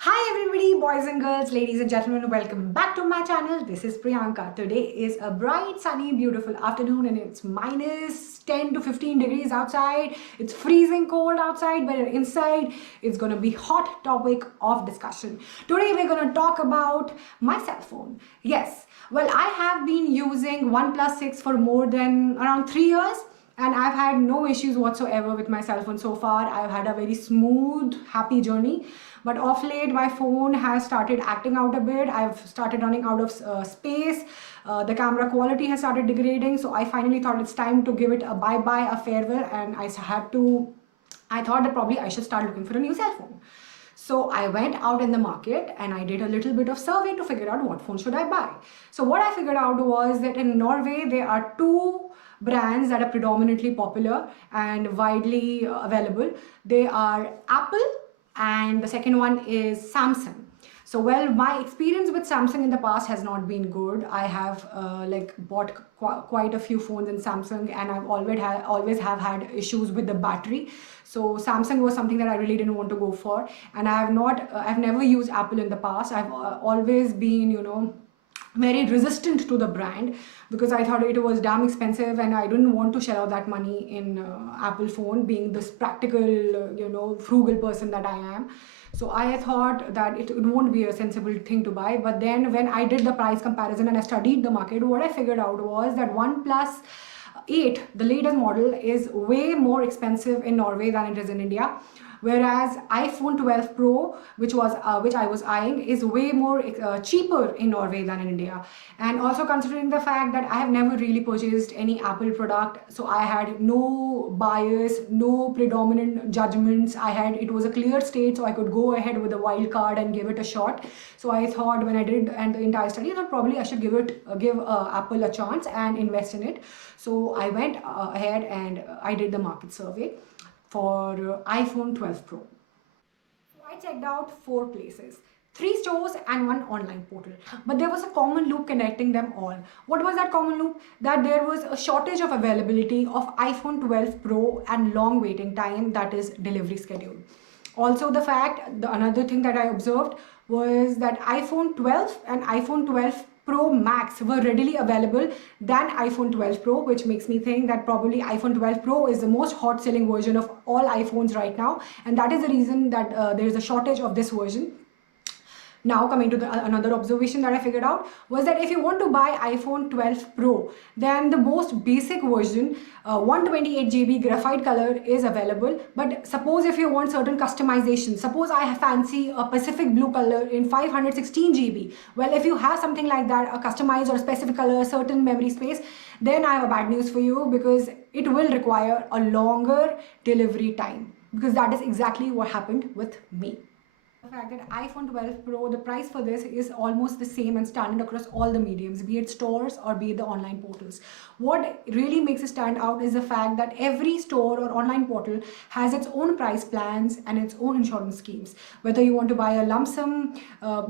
Hi everybody, boys and girls, ladies and gentlemen, welcome back to my channel. This is Priyanka. Today is a bright, sunny, beautiful afternoon and it's minus 10 to 15 degrees outside. It's freezing cold outside, but inside it's going to be hot topic of discussion. Today we're going to talk about my cell phone. Yes, well, I have been using OnePlus 6 for more than around 3 years. And I've had no issues whatsoever with my cell phone so far. I've had a very smooth, happy journey. But of late, my phone has started acting out a bit. I've started running out of space. The camera quality has started degrading. So I finally thought it's time to give it a bye-bye, a farewell. And I thought that probably I should start looking for a new cell phone. So I went out in the market and I did a little bit of survey to figure out what phone should I buy. So what I figured out was that in Norway, there are two brands that are predominantly popular and widely available. They are Apple and the second one is Samsung. So well, my experience with Samsung in the past has not been good. I have bought quite a few phones in Samsung and I've always have had issues with the battery. So Samsung was something that I really didn't want to go for, and I've never used Apple in the past. I've always been, very resistant to the brand because I thought it was damn expensive and I didn't want to shell out that money in Apple phone, being this practical, frugal person that I am. So I thought that it won't be a sensible thing to buy. But then when I did the price comparison and I studied the market, what I figured out was that OnePlus 8, the latest model, is way more expensive in Norway than it is in India. Whereas iPhone 12 Pro, which I was eyeing, is way more cheaper in Norway than in India. And also considering the fact that I have never really purchased any Apple product, so I had no bias, no predominant judgments. It was a clear state, so I could go ahead with a wild card and give it a shot. So I thought when I did and the entire study, I thought probably I should give Apple a chance and invest in it. So I went ahead and I did the market survey for iPhone 12 Pro. So I checked out 4 places, 3 stores and 1 online portal. But there was a common loop connecting them all. What was that common loop? That there was a shortage of availability of iPhone 12 Pro and long waiting time, that is delivery schedule. Also another thing that I observed was that iPhone 12 and iPhone 12 Pro Max were readily available than iPhone 12 Pro, which makes me think that probably iPhone 12 Pro is the most hot selling version of all iPhones right now, and that is the reason that there is a shortage of this version. Now coming to another observation that I figured out was that if you want to buy iPhone 12 Pro, then the most basic version, 128 GB graphite color, is available. But suppose if you want certain customization, suppose I fancy a Pacific blue color in 516 GB. Well, if you have something like that, a customized or specific color, certain memory space, then I have a bad news for you, because it will require a longer delivery time, because that is exactly what happened with me. The fact that iPhone 12 Pro, the price for this is almost the same and standard across all the mediums, be it stores or be it the online portals. What really makes it stand out is the fact that every store or online portal has its own price plans and its own insurance schemes. Whether you want to buy a lump sum,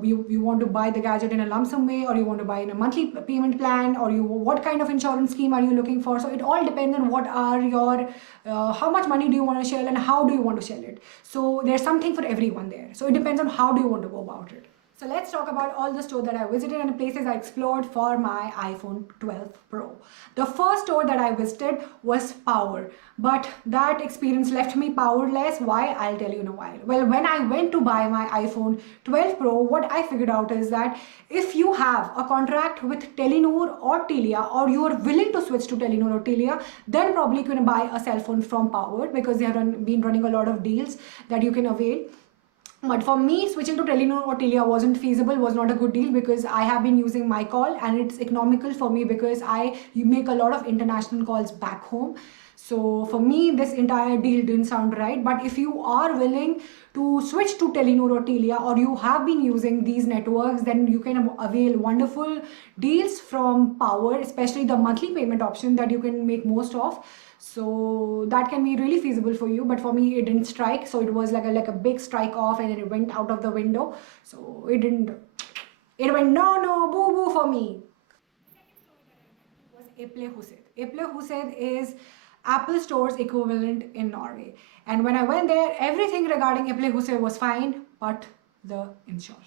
you want to buy the gadget in a lump sum way, or you want to buy in a monthly payment plan, or what kind of insurance scheme are you looking for. So it all depends on what are your how much money do you want to shell and how do you want to shell it. So there's something for everyone there. So it depends on how do you want to go about it. So let's talk about all the stores that I visited and the places I explored for my iPhone 12 Pro. The first store that I visited was Power, but that experience left me powerless. Why? I'll tell you in a while. Well, when I went to buy my iPhone 12 Pro, what I figured out is that if you have a contract with Telenor or Telia, or you are willing to switch to Telenor or Telia, then probably you can buy a cell phone from Power, because they have been running a lot of deals that you can avail. But for me, switching to Telenor or Telia wasn't feasible, was not a good deal, because I have been using my call and it's economical for me because you make a lot of international calls back home. So for me, this entire deal didn't sound right. But if you are willing to switch to Telenor or Telia, or you have been using these networks, then you can avail wonderful deals from Power, especially the monthly payment option that you can make most of. So that can be really feasible for you, but for me it didn't strike. So it was like a big strike off, and then it went out of the window. So it went no boo boo for me. Was Eple Huset. Eple Huset is Apple Store's equivalent in Norway. And when I went there, everything regarding Eple Huset was fine, but the insurance.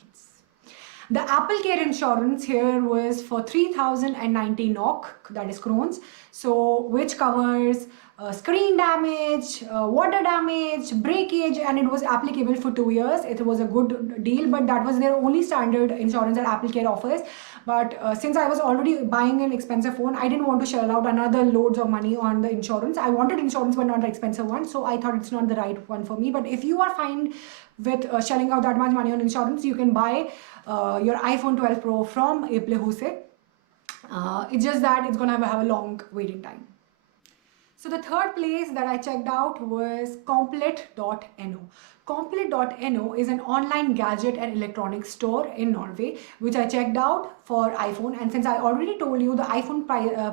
The Apple Care insurance here was for 3090 NOK, that is crowns, so which covers screen damage, water damage, breakage, and it was applicable for 2 years. It was a good deal, but that was their only standard insurance that Apple Care offers. But since I was already buying an expensive phone, I didn't want to shell out another loads of money on the insurance. I wanted insurance but not the expensive one, so I thought it's not the right one for me. But if you are fine with shelling out that much money on insurance, you can buy your iPhone 12 Pro from Apple. It's just that it's gonna have a long waiting time. So the third place that I checked out was Complet.no. Complet.no is an online gadget and electronics store in Norway, which I checked out for iPhone. And since I already told you the iPhone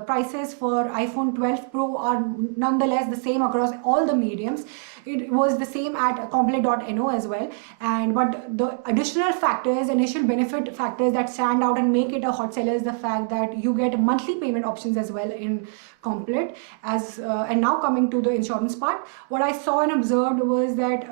prices for iPhone 12 Pro are nonetheless the same across all the mediums, it was the same at Complet.no as well. But the additional factors, initial benefit factors that stand out and make it a hot seller is the fact that you get monthly payment options as well in Complet. And now coming to the insurance part, what I saw and observed was that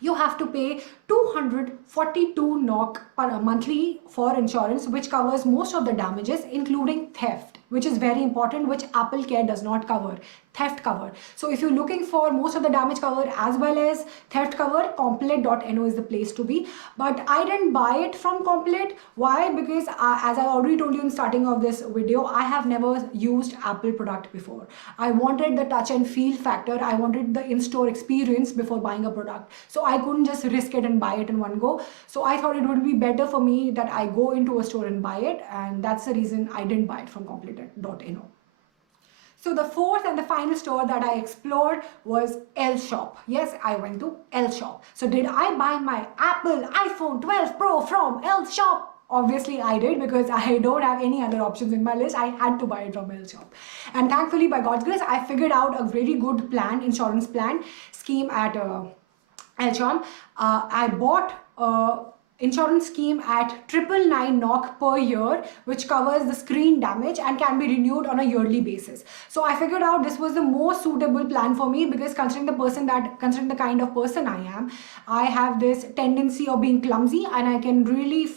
you have to pay 242 NOK per monthly for insurance, which covers most of the damages, including theft, which is very important, which Apple Care does not cover. Theft cover. So if you're looking for most of the damage cover as well as theft cover, Complet.no is the place to be. But I didn't buy it from Complet. Why? Because as I already told you in starting of this video, I have never used Apple product before. I wanted the touch and feel factor. I wanted the in-store experience before buying a product. So I couldn't just risk it and buy it in one go. So I thought it would be better for me that I go into a store and buy it, and that's the reason I didn't buy it from Complet.no. So the fourth and the final store that I explored was L Shop. Yes, I went to L Shop. So did I buy my Apple iPhone 12 Pro from L Shop? Obviously I did, because I don't have any other options in my list. I had to buy it from L Shop. And thankfully, by God's grace, I figured out a very good plan, insurance plan scheme at L Shop. I bought insurance scheme at 999 NOK per year, which covers the screen damage and can be renewed on a yearly basis. So I figured out this was the most suitable plan for me, because considering the kind of person I am, I have this tendency of being clumsy and I can really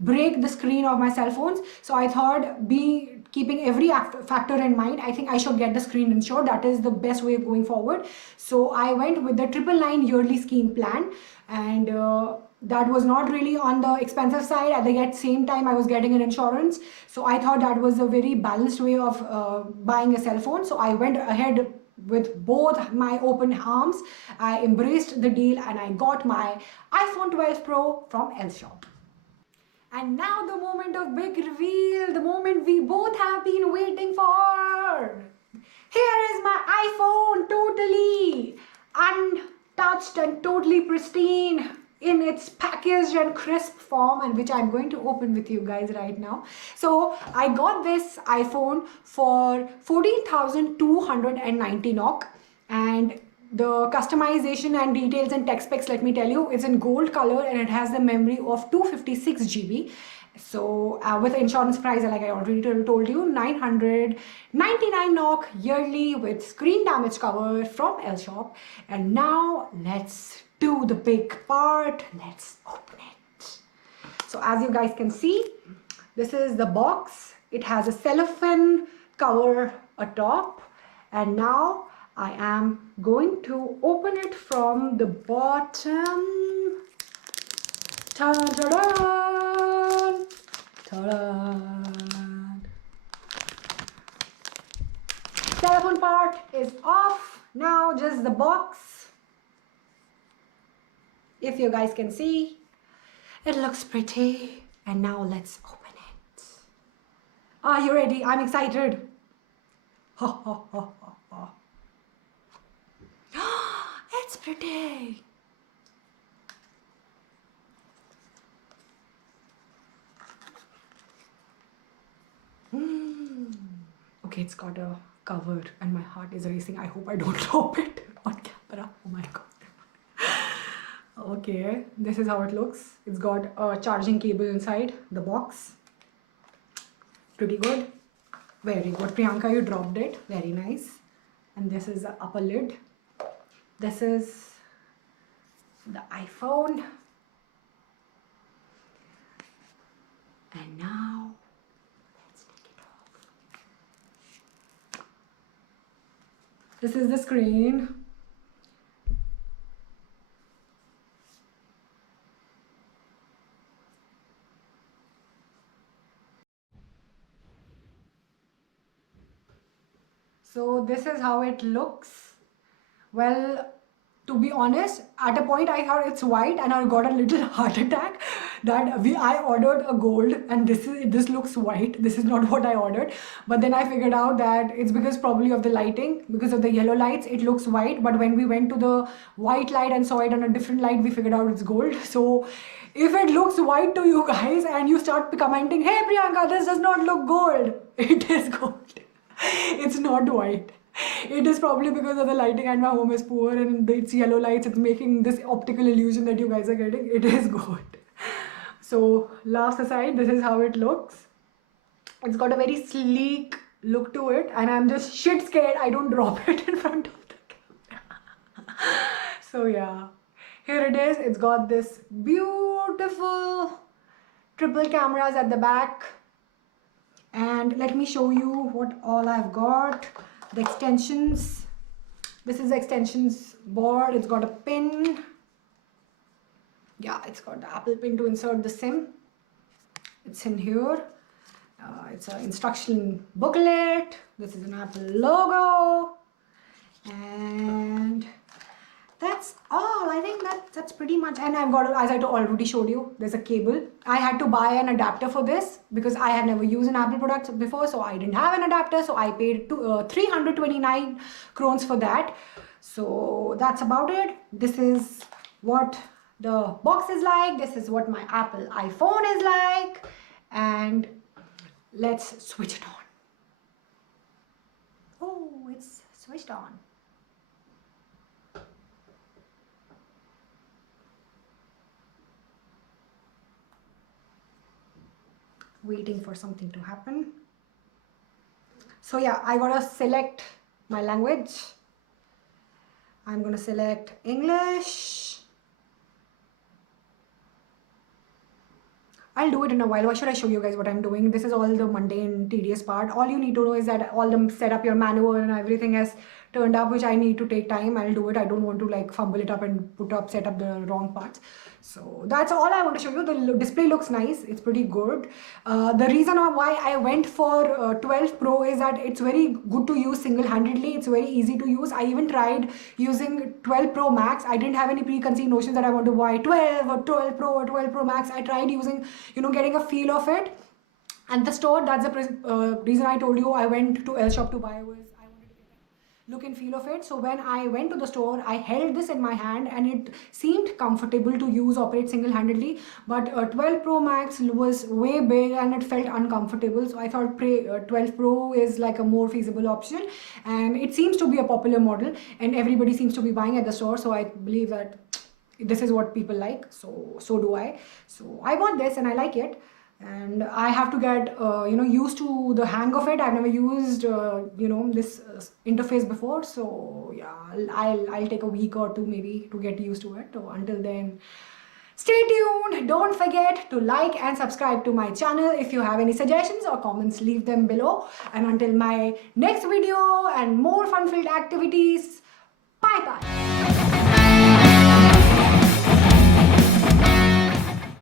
break the screen of my cell phones. So I thought, keeping every factor in mind, I think I should get the screen insured. That is the best way of going forward. So I went with the 999 yearly scheme plan, and that was not really on the expensive side. At the same time, I was getting an insurance. So I thought that was a very balanced way of buying a cell phone. So I went ahead with both my open arms. I embraced the deal and I got my iPhone 12 Pro from L Shop. And now the moment of big reveal, the moment we both have been waiting for. Here is my iPhone, totally untouched and totally pristine in its packaged and crisp form, and which I'm going to open with you guys right now. So I got this iPhone for 14,290 NOK, and the customization and details and tech specs, let me tell you, it's in gold color and it has the memory of 256 GB. So with the insurance price, like I already told you, 999 NOK yearly with screen damage cover from L Shop. And now let's do the big part. Let's open it. So as you guys can see, this is the box. It has a cellophane cover atop, and now I am going to open it from the bottom. Ta-da-da! Ta-da! Telephone part is off. Now just the box. If you guys can see, it looks pretty. And now let's open it. Are you ready? I'm excited. Ha ha ha ha ha. It's pretty. Okay, it's got a cover and my heart is racing. I hope I don't drop it on camera. Oh my god. Okay, this is how it looks. It's got a charging cable inside the box. Pretty good. Very good. Priyanka, you dropped it. Very nice. And this is the upper lid. This is the iPhone. And now, let's take it off. This is the screen. So this is how it looks. Well, to be honest, at a point I thought it's white and I got a little heart attack that I ordered a gold and this looks white. This is not what I ordered. But then I figured out that it's because probably of the lighting, because of the yellow lights, it looks white. But when we went to the white light and saw it on a different light, we figured out it's gold. So if it looks white to you guys and you start commenting, hey Priyanka, this does not look gold, it is gold. It's not white. It is probably because of the lighting and my home is poor and it's yellow lights. It's making this optical illusion that you guys are getting. It is gold. So laughs aside, this is how it looks. It's got a very sleek look to it and I'm just shit scared I don't drop it in front of the camera. So yeah, here it is. It's got this beautiful triple cameras at the back. And let me show you what all I've got. The extensions. This is the extensions board. It's got a pin. Yeah, it's got the Apple pin to insert the SIM. It's in here. It's an instruction booklet. This is an Apple logo. And that's all. I think that's pretty much. And I've got, as I already showed you, there's a cable. I had to buy an adapter for this because I had never used an Apple product before, so I didn't have an adapter. So I paid 329 krones for that. So that's about it. This is what the box is like. This is what my Apple iPhone is like. And let's switch it on. Oh, it's switched on. Waiting for something to happen. So yeah, I gotta select my language. I'm gonna select English. I'll do it in a while. Why should I show you guys what I'm doing? This is all the mundane, tedious part. All you need to know is that all the set up your manual and everything has turned up, which I need to take time. I'll do it. I don't want to like fumble it up and set up the wrong parts. So that's all I want to show you. The display looks nice. It's pretty good. The reason why I went for 12 Pro is that it's very good to use single-handedly. It's very easy to use. I even tried using 12 Pro Max. I didn't have any preconceived notions that I want to buy 12 or 12 Pro or 12 Pro Max. I tried using, getting a feel of it. And the store, that's the reason I told you I went to L Shop to buy was I wanted to get a look and feel of it. So when I went to the store, I held this in my hand and it seemed comfortable to use, operate single-handedly. But 12 Pro Max was way big and it felt uncomfortable. So I thought 12 Pro is like a more feasible option. And it seems to be a popular model and everybody seems to be buying at the store. So I believe that this is what people like. So do I. So I bought this and I like it. And I have to get used to the hang of it. I've never used this interface before, so yeah, I'll take a week or two maybe to get used to it. So until then, stay tuned. Don't forget to like and subscribe to my channel. If you have any suggestions or comments, leave them below. And until my next video and more fun-filled activities, bye bye.